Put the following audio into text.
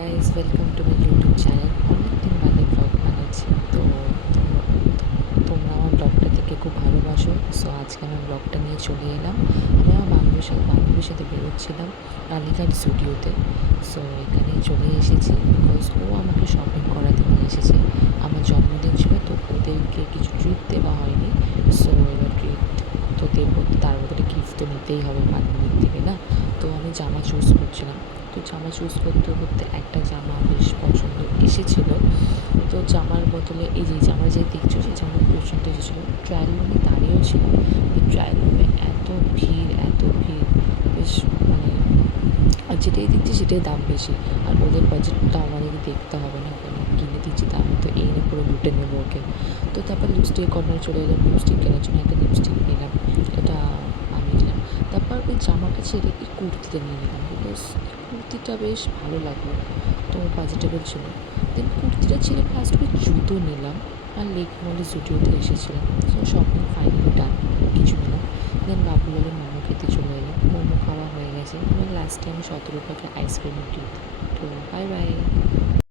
Guys welcome to my YouTube channel. অনেকদিন বাদে blog বানাচ্ছি। তো তোমরা আমার ব্লগটা থেকে খুব ভালোবাসো। সো আজকে আমার ব্লগটা নিয়ে চলে এলাম। আমি আমার বান্ধবীর সাথে বেরোচ্ছিলাম কালীঘাট স্টুডিওতে। সো এখানে চলে এসেছি বিকজ ও আমাকে শপিং করাতে নিয়ে এসেছে। আমার জন্মদিন ছিল, তো ওদেরকে কিছু ট্রিট দেওয়া হয়নি। সো এবার ট্রিট তো দেবো, তার বদলে গিফট তো নিতেই হবে বান্ধবীর থেকে, না? তো আমি জামা চুজ করছিলাম। তো জামা চুজ করতে করতে একটা জামা বেশ পছন্দ এসেছিলো। তো জামার বদলে এই যে জামা যে দেখছো, সেই জামার পছন্দ এসেছিলো। ট্রায়াল রুমে দাঁড়িয়েও ছিল। ট্রায়াল রুমে এত ভিড়, বেশ মানে আর যেটাই দিচ্ছি সেটাই দাম বেশি। আর ওদের বাজেটটা আমাদেরকে দেখতে হবে না, কেন কিনে দিচ্ছি তা আমি তো এই না পুরো লুটে নেবো ওকে। তো তারপর লিপস্টিক কর্নার চলে এলাম। লিপস্টিক কেনার জন্য একটা লিপস্টিক নিলাম, এটা আমি নিলাম। তারপর ওই জামাটা ছেড়ে এই কুর্তিটা নিয়ে নিলাম, বিকজ কুর্তিটা বেশ ভালো লাগলো, তো বাজেটেবল ছিল। দেন কুর্তিটা ছেড়ে ফার্স্ট ওই জুতো নিলাম, আর লেক মলে জুডিওতে এসেছিলাম। সো শপিং ফাইনালি ডান, কিছু নিলাম। দেন বাবুলালের মোমো খেতে চলে এলাম। মোমো খাওয়া হয়ে গেছে এবং লাস্টে আমি 17 টাকা আইসক্রিম ট্রিট। তো বাই বাই।